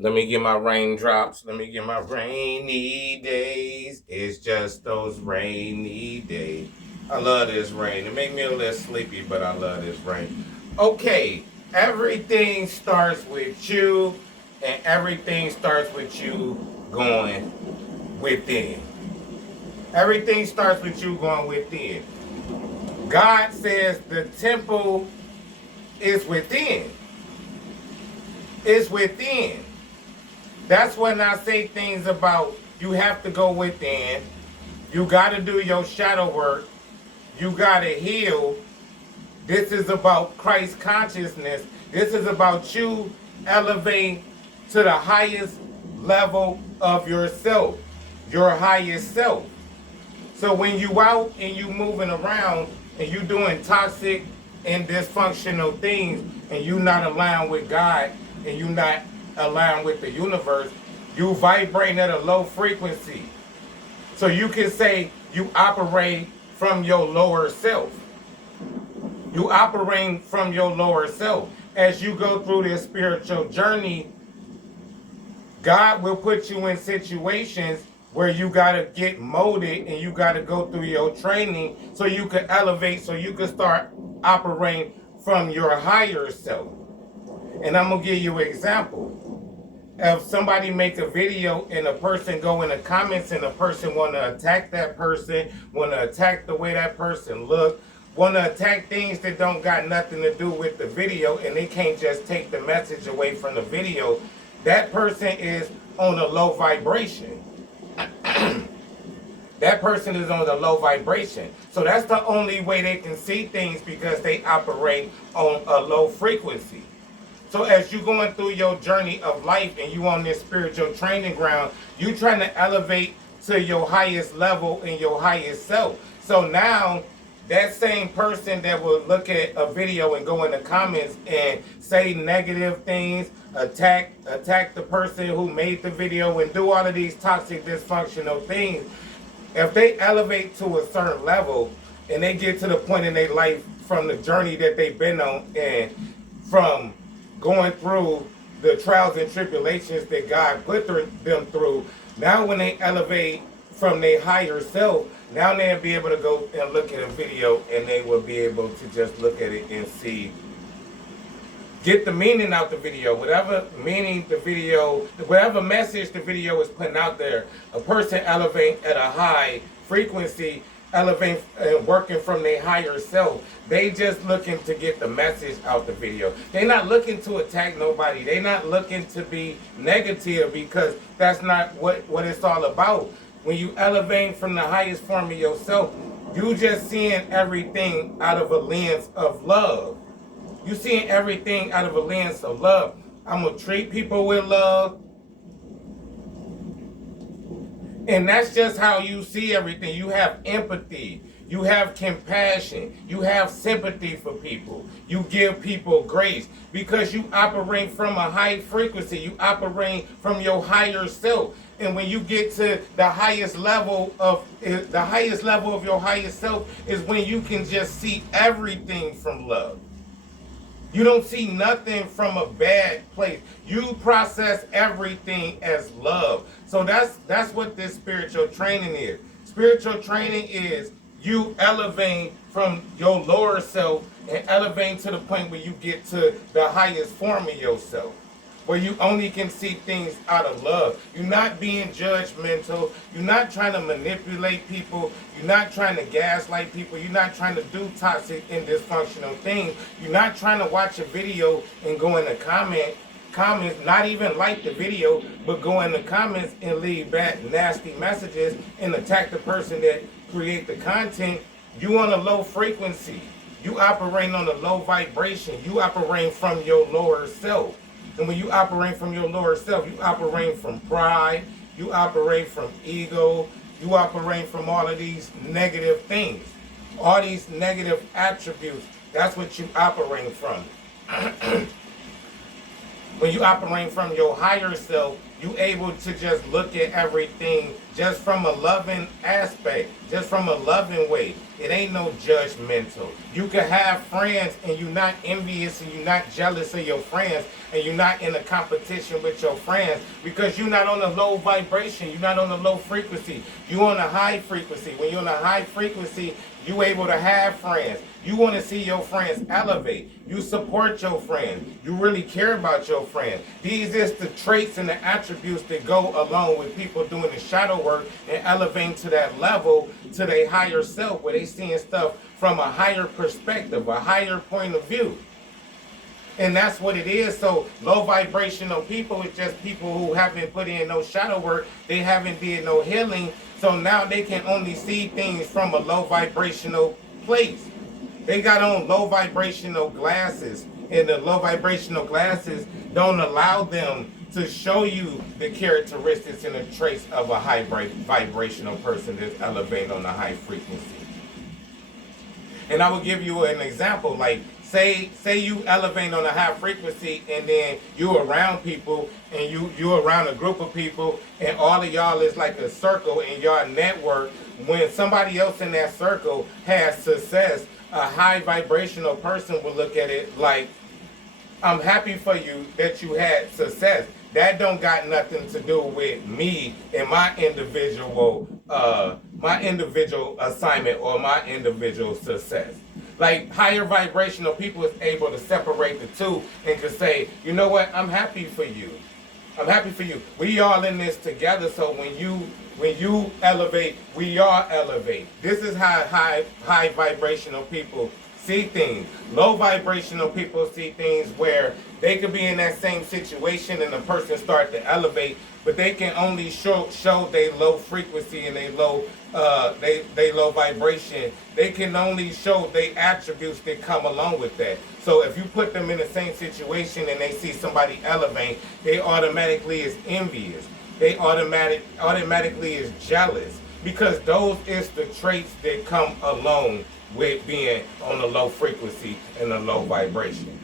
Let me get my raindrops. Let me get my rainy days. It's just those rainy days. I love this rain. It make me a little sleepy, but I love this rain. Okay, everything starts with you, and everything starts with you going within. Everything starts with you going within. God says the temple is within. It's within. That's when I say things about you have to go within. You got to do your shadow work. You got to heal. This is about Christ consciousness. This is about you elevating to the highest level of yourself, your highest self. So when you out and you moving around and you doing toxic and dysfunctional things and you not aligned with God and you not aligned with the universe, you vibrate at a low frequency. So you can say you operate from your lower self. You operate from your lower self. As you go through this spiritual journey, God will put you in situations where you got to get molded and you got to go through your training so you can elevate, so you can start operating from your higher self. And I'm going to give you an example. If somebody make a video and a person go in the comments and a person want to attack that person, want to attack the way that person look, want to attack things that don't got nothing to do with the video, and they can't just take the message away from the video, that person is on a low vibration. That person is on a low vibration. So that's the only way they can see things, because they operate on a low frequency. So as you're going through your journey of life and you on this spiritual training ground, you trying to elevate to your highest level and your highest self. So now that same person that will look at a video and go in the comments and say negative things, attack the person who made the video and do all of these toxic dysfunctional things, if they elevate to a certain level and they get to the point in their life from the journey that they've been on and from going through the trials and tribulations that God put them through, now when they elevate from their higher self, now they'll be able to go and look at a video and they will be able to just look at it and see, get the meaning out the video, whatever meaning the video, whatever message the video is putting out there. A person elevating at a high frequency, elevating and working from their higher self, they just looking to get the message out the video. They're not looking to attack nobody. They're not looking to be negative, because that's not what it's all about. When you elevate from the highest form of yourself, you just seeing everything out of a lens of love. You seeing everything out of a lens of love. I'm going to treat people with love. And that's just how you see everything. You have empathy. You have compassion. You have sympathy for people. You give people grace because you operate from a high frequency. You operate from your higher self. And when you get to the highest level of your highest self is when you can just see everything from love. You don't see nothing from a bad place. You process everything as love. So that's what this spiritual training is. Spiritual training is you elevating from your lower self and elevating to the point where you get to the highest form of yourself, where you only can see things out of love. You're not being judgmental. You're not trying to manipulate people. You're not trying to gaslight people. You're not trying to do toxic and dysfunctional things. You're not trying to watch a video and go in the comments, not even like the video, but go in the comments and leave back nasty messages and attack the person that create the content. You on a low frequency. You operating on a low vibration. You operating from your lower self. And when you operate from your lower self, you operate from pride, you operate from ego, you operate from all of these negative things, all these negative attributes. That's what you operate from. When you operate from your higher self, you able to just look at everything just from a loving aspect, just from a loving way. It ain't no judgmental. You can have friends and you're not envious and you're not jealous of your friends and you're not in a competition with your friends because you're not on a low vibration. You're not on a low frequency. You're on a high frequency. When you're on a high frequency, you able to have friends. You want to see your friends elevate. You support your friends. You really care about your friends. These is the traits and the attributes that go along with people doing the shadow work and elevating to that level, to their higher self, where they seeing stuff from a higher perspective, a higher point of view. And that's what it is. So low vibrational people is just people who haven't put in no shadow work. They haven't did no healing. So now they can only see things from a low vibrational place. They got on low vibrational glasses, and the low vibrational glasses don't allow them to show you the characteristics and the traits of a high vibrational person that's elevating on a high frequency. And I will give you an example, like say you elevate on a high frequency and then you around people and you around a group of people and all of y'all is like a circle in your network. When somebody else in that circle has success, a high vibrational person will look at it like, I'm happy for you that you had success. That don't got nothing to do with me and my individual assignment or my individual success. Like higher vibrational people is able to separate the two and can say, you know what, I'm happy for you. I'm happy for you. We all in this together, so when you elevate, we all elevate. This is how high vibrational people see things. Low vibrational people see things where they could be in that same situation and the person start to elevate, but they can only show their low frequency and their low low vibration. They can only show their attributes that come along with that. So if you put them in the same situation and they see somebody elevate, they automatically is envious. They automatically is jealous, because those is the traits that come along with being on a low frequency and a low vibration.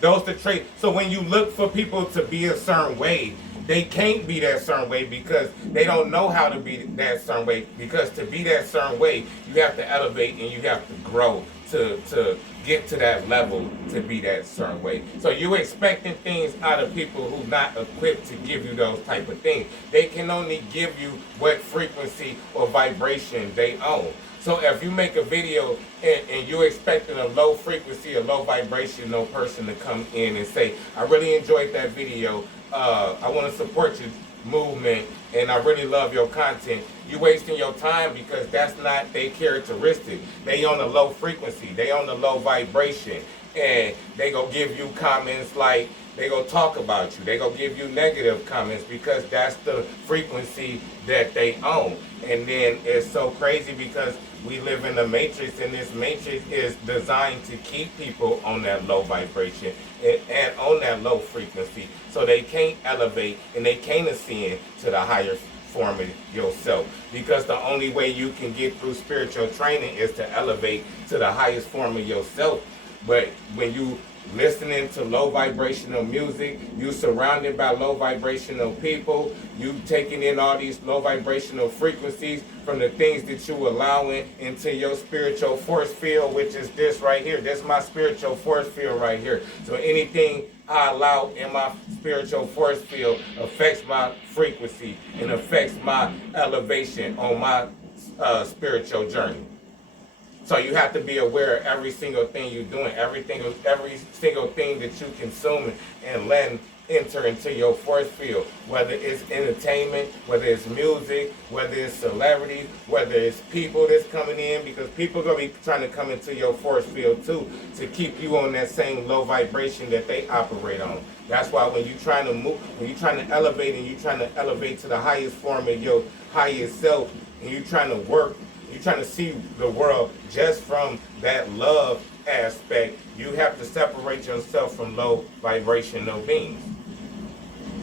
Those the traits. So when you look for people to be a certain way, they can't be that certain way because they don't know how to be that certain way. Because to be that certain way, you have to elevate and you have to grow to get to that level to be that certain way. So you're expecting things out of people who not equipped to give you those type of things. They can only give you what frequency or vibration they own. So if you make a video and you're expecting a low frequency, a low vibrational person to come in and say, I really enjoyed that video, I want to support your movement, and I really love your content, you're wasting your time, because that's not their characteristic. They on a low frequency, they on a low vibration, and they gonna give you comments like, they gonna talk about you, they gonna give you negative comments because that's the frequency that they own. And then it's so crazy because we live in a matrix, and this matrix is designed to keep people on that low vibration and on that low frequency, so they can't elevate and they can't ascend to the higher form of yourself. Because the only way you can get through spiritual training is to elevate to the highest form of yourself. But when you listening to low vibrational music, you surrounded by low vibrational people, you taking in all these low vibrational frequencies from the things that you allowing into your spiritual force field, which is this right here. This is my spiritual force field right here. So anything I allow in my spiritual force field affects my frequency and affects my elevation on my spiritual journey. So you have to be aware of every single thing you're doing, every single thing that you consume and letting enter into your force field, whether it's entertainment, whether it's music, whether it's celebrities, whether it's people that's coming in, because people are going to be trying to come into your force field too to keep you on that same low vibration that they operate on. That's why when you're trying to move, when you're trying to elevate and you're trying to elevate to the highest form of your highest self, and you're trying to work, you're trying to see the world just from that love aspect, you have to separate yourself from low vibrational beings.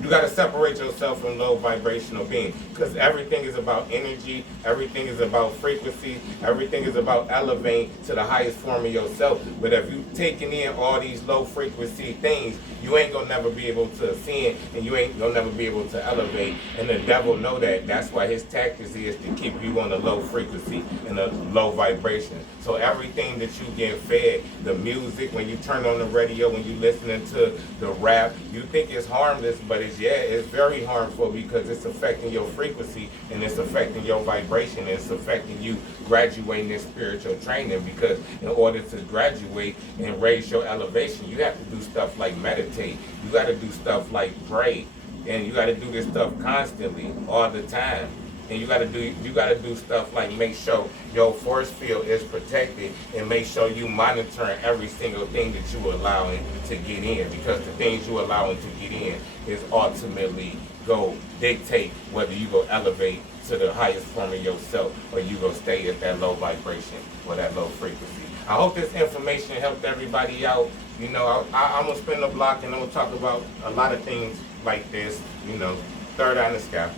You got to separate yourself from low vibrational being, because everything is about energy, everything is about frequency, everything is about elevating to the highest form of yourself. But if you taking in all these low frequency things, you ain't gonna never be able to ascend, and you ain't gonna never be able to elevate. And the devil know that. That's why his tactics is to keep you on a low frequency and a low vibration. So everything that you get fed, the music, when you turn on the radio, when you listening to the rap, you think it's harmless, but it's very harmful, because it's affecting your frequency and it's affecting your vibration and it's affecting you graduating in spiritual training. Because in order to graduate and raise your elevation, you have to do stuff like meditate. You got to do stuff like pray, and you got to do this stuff constantly, all the time. And you gotta do stuff like make sure your force field is protected, and make sure you monitoring every single thing that you allowing to get in, because the things you allowing to get in is ultimately go dictate whether you go elevate to the highest form of yourself, or you go stay at that low vibration or that low frequency. I hope this information helped everybody out. You know, I'm gonna spin the block and I'm gonna talk about a lot of things like this. You know, third eye in the sky.